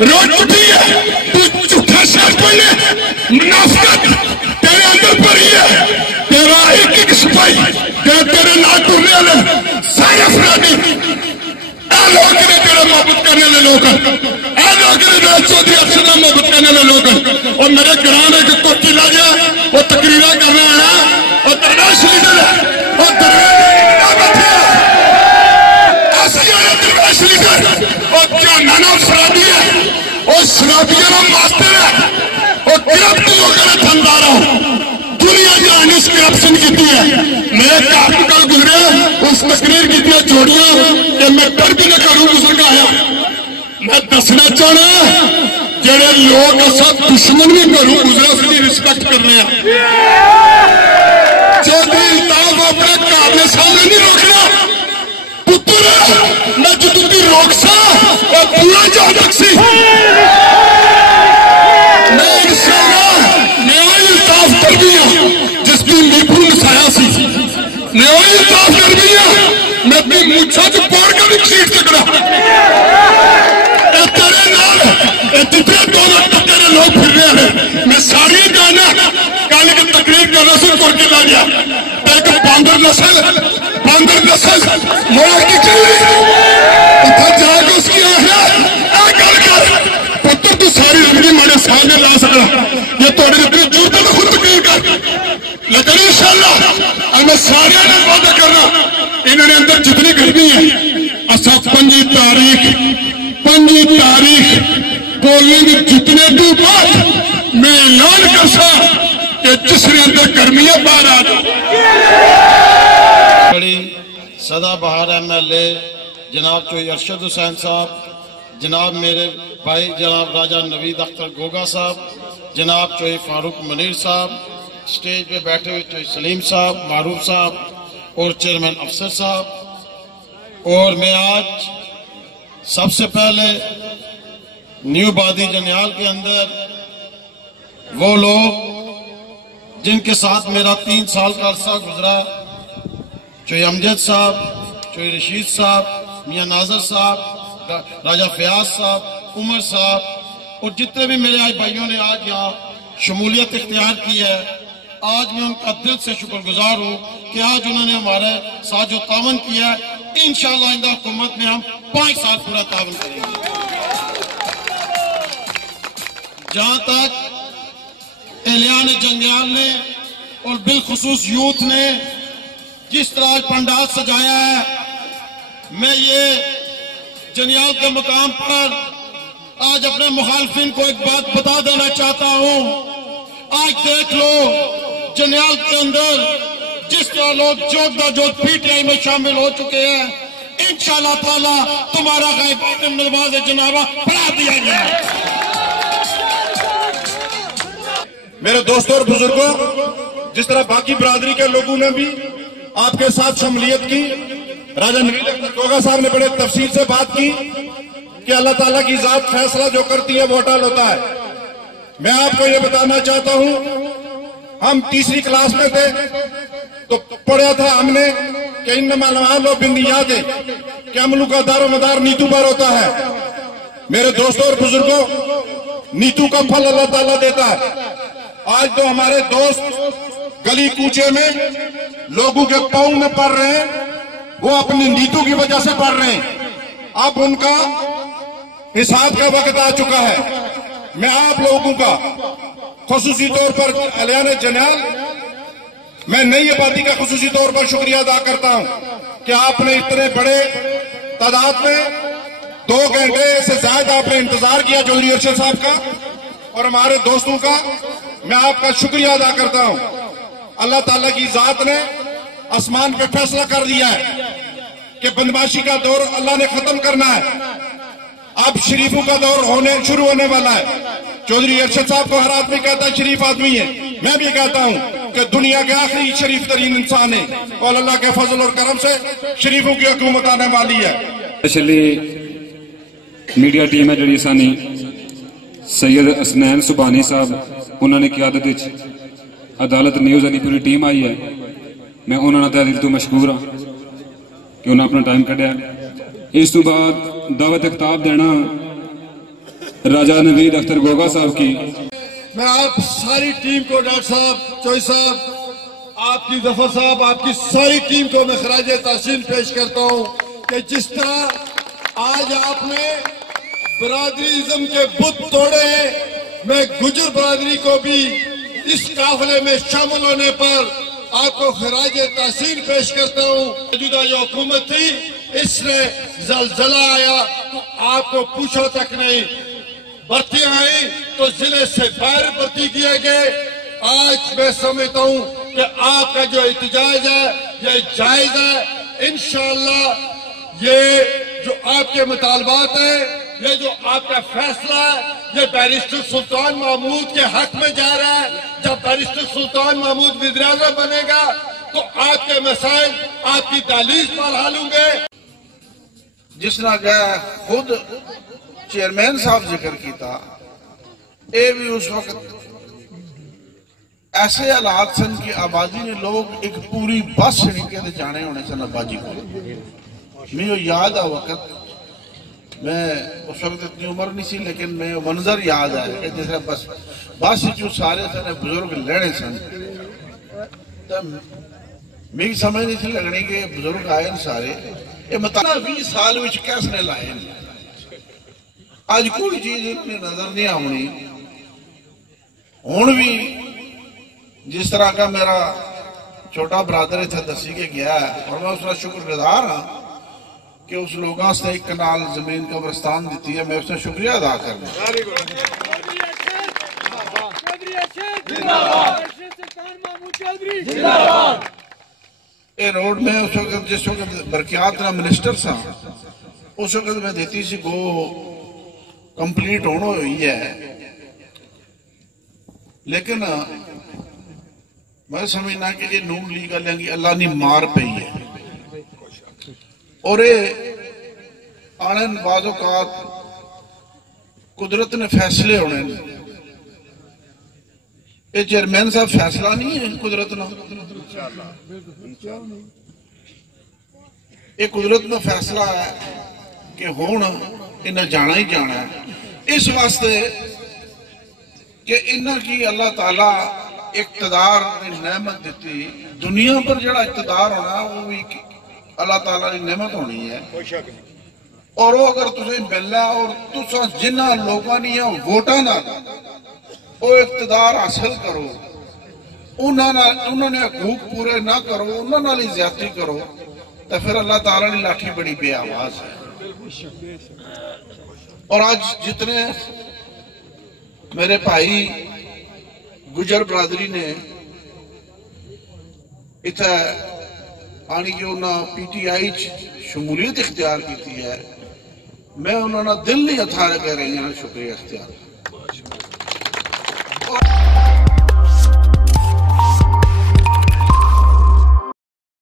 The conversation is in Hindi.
रोज छुट्टी है, तू झूठा शब्द बोले, मुनाफिकत तेरे अंदर भरी है। तेरा एक एक सिपाही तेरे नाल टुरने वाले सारे अपराधी लोग ने तेरा मोहब्बत करने वाले लोग, लोग ने चौधरी अफसर का मोहब्बत करने वाले लोग। और मेरे ग्राम में कोठी ला गया, वो तकरीरा करना है और दरवेश लीडर है और दरवेश लीडर और क्या नाना शराबी है और शराबियों का मास्टर है और गिरफ्त लोगों ने धंधारा दुनिया जान इस करप्शन की है। मेरे घर कल गुजरे उस तकरीर की जोड़ियां कि मैं डर भी न करूं गुजर आया। मैं दसना चाहना जेड़े लोग असा दुश्मन भी करूं गुजरे उसकी रिस्पेक्ट कर रहे हैं। चौधरी अल्ताफ अपने घर के सामने नहीं रोकना पुत्र, मैं जो तुझी रोक सा और पूरा जा तक सी मैं इंशाअल्लाह नया अल्ताफ कर दिया जिसकी नींबू नसाया सी नया अल्ताफ कर दिया। मैं अपनी मूछा च पौड़ के भी खींच सकता तेरे नाल जितने दोनों तेरे लोग फिर रहे हैं। मैं सारी गाना कल की तकरीर कर रहा से तुर के ला गया एक बांदर नस्ल मोड़ा की चली जाके उसकी गल कर पुत्र तू सारी जिंदगी मारे सामने ला सकता ये थोड़ी अपनी जरूरत में खुद तकरीर कर। लेकिन इंशाअल्लाह मैं सारे वादा करना इन्होंने अंदर जितनी गर्मी है असा 5 तारीख पोलिंग जितने टू बाद मैं ऐलान कर सा कि जिसने अंदर गर्मियां बाहर आ जाओ। सदाबहार MLA जनाब चौधरी अरशद हुसैन साहब, जनाब मेरे भाई जनाब राजा नवीद अख्तर गोगा साहब, जनाब चौधरी फारूक मुनीर साहब, स्टेज पे बैठे हुए चौधरी सलीम साहब, मारूफ साहब और चेयरमैन अफसर साहब। और मैं आज सबसे पहले न्यू बादी जनियाल के अंदर वो लोग जिनके साथ मेरा 3 साल का अरसा गुजरा, चौधरी अमजद साहब, चौधरी रशीद साहब, मियां नाजर साहब, राजा फयाज साहब, उमर साहब और जितने भी मेरे आज भाइयों ने आज यहाँ शमूलियत इख्तियार की है, आज मैं उनका दिल से शुक्रगुजार हूँ कि आज उन्होंने हमारे साथ जो तावन किया है। इंशाअल्लाह आइंदा हुकूमत में हम 5 साल पूरा तावन करेंगे। जहां तक एलियान जंगियाल ने और बिलखुसूस यूथ ने जिस तरह पंडाल सजाया है, मैं ये जनियाल के मुकाम पर आज अपने मुखालफिन को एक बात बता देना चाहता हूं। आज देख लो जनियाल के अंदर जिस तरह लोग जोत PTI में शामिल हो चुके हैं, इंशाअल्लाह ताला तुम्हारा गायब नवाज जनाबा बढ़ा दिया गया। मेरे दोस्तों और बुजुर्गों, जिस तरह बाकी बिरादरी के लोगों ने भी आपके साथ शमूलियत की, राजा नवीद अख्तर गोगा साहब ने बड़े तफसील से बात की कि अल्लाह ताला की जात फैसला जो करती है वो अटल होता है। मैं आपको ये बताना चाहता हूं, हम तीसरी क्लास में थे तो पढ़ा था हमने कि इन्नमा अमालु बिन्नियात कि अमलू का दारो मदार नीतू पर होता है। मेरे दोस्तों और बुजुर्गों, नीतू का फल अल्लाह ताला देता है। आज तो हमारे दोस्त गली कूचे में लोगों के पांव में पड़ रहे हैं, वो अपनी नीतू की वजह से पड़ रहे हैं। अब उनका हिसाब का वक्त आ चुका है। मैं आप लोगों का खुसूसी तौर पर एलियान जनियाल, मैं नई आबादी का खुसूसी तौर पर शुक्रिया अदा करता हूं कि आपने इतने बड़े तादाद में 2 घंटे से ज्यादा आपने इंतजार किया चौधरी अरशद साहब का और हमारे दोस्तों का। मैं आपका शुक्रिया अदा करता हूं। अल्लाह ताला की जात ने आसमान पे फैसला कर दिया है कि बदमाशी का दौर अल्लाह ने खत्म करना है। अब शरीफों का दौर शुरू होने वाला है। चौधरी अरशद साहब को हर आदमी कहता है शरीफ आदमी है, मैं भी कहता हूं कि दुनिया के आखिरी शरीफ तरीन इंसान है और अल्लाह के फजल और करम से शरीफों की हुकूमत आने वाली है। मीडिया टीम है जी सानी सैयद असनैन सुबानी साहब, उन्होंने क्यादत अदालत न्यूज़ की पूरी टीम आई है। मैं उन्होंने दिल तो मशकूर हाँ कि उन्हें अपना टाइम कढ़िया। इस तो बाद दावत किताब देना राजा नवीद अख्तर गोगा साहब की। मैं आप सारी टीम को, डॉक्टर साहब, चोई साहब, आपकी जफर साहब, आपकी सारी टीम को मैं खराज तहसीन पेश करता हूं कि जिस तरह आज आपने बरादरीज़म के बुत तोड़े हैं, मैं गुजर बरादरी को भी इस काफिले में शामिल होने पर आपको खराज तहसीन पेश करता हूं। मौजूदा जो हुकूमत थी, इसने जलजला आया तो आपको पूछा तक नहीं, भर्तियां आई तो जिले से बाहर भर्ती किए गए। आज मैं समझता हूं कि आपका जो एहतजाज है ये जायज है। इंशाअल्लाह ये जो आपके मुतालबात है, ये जो आपका फैसला है, ये बैरिस्टर सुल्तान महमूद के हक में जा रहा है। जब बैरिस्टर सुल्तान महमूद वज़ीर-ए-आज़म बनेगा तो आपके मसाइल आपकी दहलीज पर हल होंगे। जिसना गया खुद चेयरमैन साहब जिक्र किया, ये भी उस वक्त ऐसे हालात सन कि आबादी ने लोग एक पूरी बस छिड़के जाने होने सन अब्बाजी को। मैं याद आ वक्त, मैं उस वक्त इतनी उम्र नहीं सी, लेकिन मैं मंजर याद आया कि जैसे बस जो सारे सन बुजुर्ग लड़े सन, तो मेरी समझ नहीं थी लगनी कि बुजुर्ग आए सारे ये मतलब 20 साल विच कैसने लाए। आज कोई चीज इन्हें नजर नहीं आनी। हुण भी जिस तरह का मेरा छोटा ब्रादर इतना दसी के गया है, और मैं उसका शुक्रगुजार हाँ कि उस लोगों से एक कनाल जमीन कब्रिस्तान दी है, मैं उसका शुक्रिया अदा करना। ये रोड में उस वक्त जिस वक्त बरकियात ना मिनिस्टर सा, उस वक्त मैं देती सी गो कंप्लीट होना हुई है, लेकिन मैं समझना कि ये नून लीग वाली अल्लाह ने मार पई है। और ये आने बाज़-औक़ात कुदरत ने फैसले होने, ये चेयरमैन साहब फैसला नहीं है कुदरत ना, ये कुदरत का फैसला है कि हुण इन्हें जाना ही जाना है। इस वास्ते कि इन्हें की अल्लाह ताला इक़्तिदार की नेमत दी, दुनिया पर जो इक़्तिदार होना वो भी अल्लाह ताला की नेमत होनी है। और वो अगर तुझे मिलना और तुसा जिन्हां लोगों ने वोटां नाल वो इक़्तिदार हासिल करो, उन्होंने हकूक पूरे ना करो, उन्होंने ज्यादती करो, तो फिर अल्लाह ताला की लाठी बड़ी बेआवाज है। और आज जितने मेरे भाई गुजर बरादरी ने इतना आनी कि उन्हें PTI शमूलियत इख्तियार की है, मैं उन्होंने दिल नहीं अथार कर रही शुक्रिया इख्तियार।